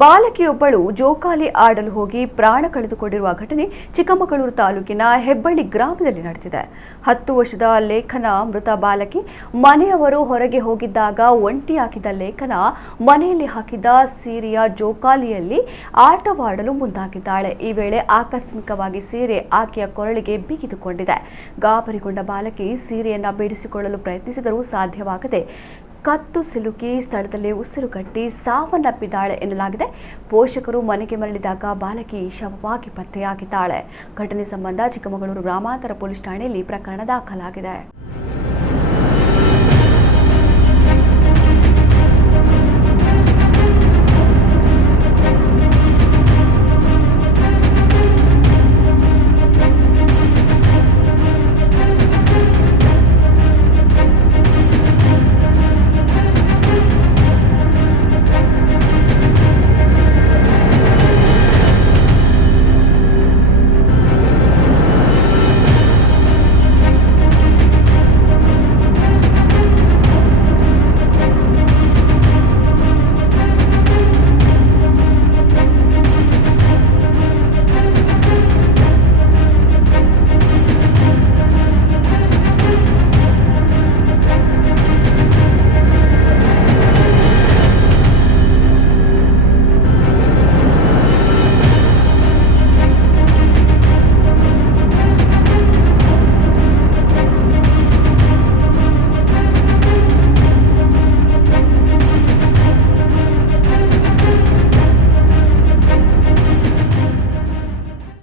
ಬಾಲಕಿಯೊಬ್ಬಳು ಜೋಕಾಲಿ ಆಡಲು ಹೋಗಿ ಪ್ರಾಣ ಕಳೆದುಕೊಂಡಿರುವ ಘಟನೆ ಚಿಕ್ಕಮಗಳೂರು ತಾಲೂಕಿನ ಹೆಬ್ಬಳ್ಳಿ ಗ್ರಾಮದಲ್ಲಿ ನಡೆದಿದೆ. 10 ವರ್ಷದ ಲೇಖನ ಮೃತ ಬಾಲಕಿ. ಮನೆಯವರು ಹೊರಗೆ ಹೋಗಿದ್ದಾಗ ಒಂಟಿಯಾಗಿದ್ದ ಲೇಖನ ಮನೆಯಲ್ಲಿ ಹಾಕಿದ್ದ ಸೀರೆಯ ಜೋಕಾಲಿಯಲ್ಲಿ ಆಟವಾಡಲು ಮುಂದಾಗಿದ್ದಾಳೆ. ಈ ವೇಳೆ ಆಕಸ್ಮಿಕವಾಗಿ ಸೀರೆ ಆಕೆಯ ಕೊರಳಿಗೆ ಬಿಗಿದುಕೊಂಡಿದೆ. ಗಾಬರಿಗೊಂಡ ಬಾಲಕಿ ಸೀರೆಯನ್ನ ಬಿಡಿಸಿಕೊಳ್ಳಲು ಪ್ರಯತ್ನಿಸಿದರೂ ಸಾಧ್ಯವಾಗದೆ ಕತ್ತು ಸಿಲುಕಿ ಸ್ಥಳದಲ್ಲೇ ಉಸಿರುಗಟ್ಟಿ ಸಾವನ್ನಪ್ಪಿದ್ದಾಳೆ ಎನ್ನಲಾಗಿದೆ. ಪೋಷಕರು ಮನೆಗೆ ಮರಳಿದಾಗ ಬಾಲಕಿ ಶವವಾಗಿ ಪತ್ತೆಯಾಗಿದ್ದಾಳೆ. ಘಟನೆ ಸಂಬಂಧ ಚಿಕ್ಕಮಗಳೂರು ಗ್ರಾಮಾಂತರ ಪೊಲೀಸ್ ಠಾಣೆಯಲ್ಲಿ ಪ್ರಕರಣ ದಾಖಲಾಗಿದೆ.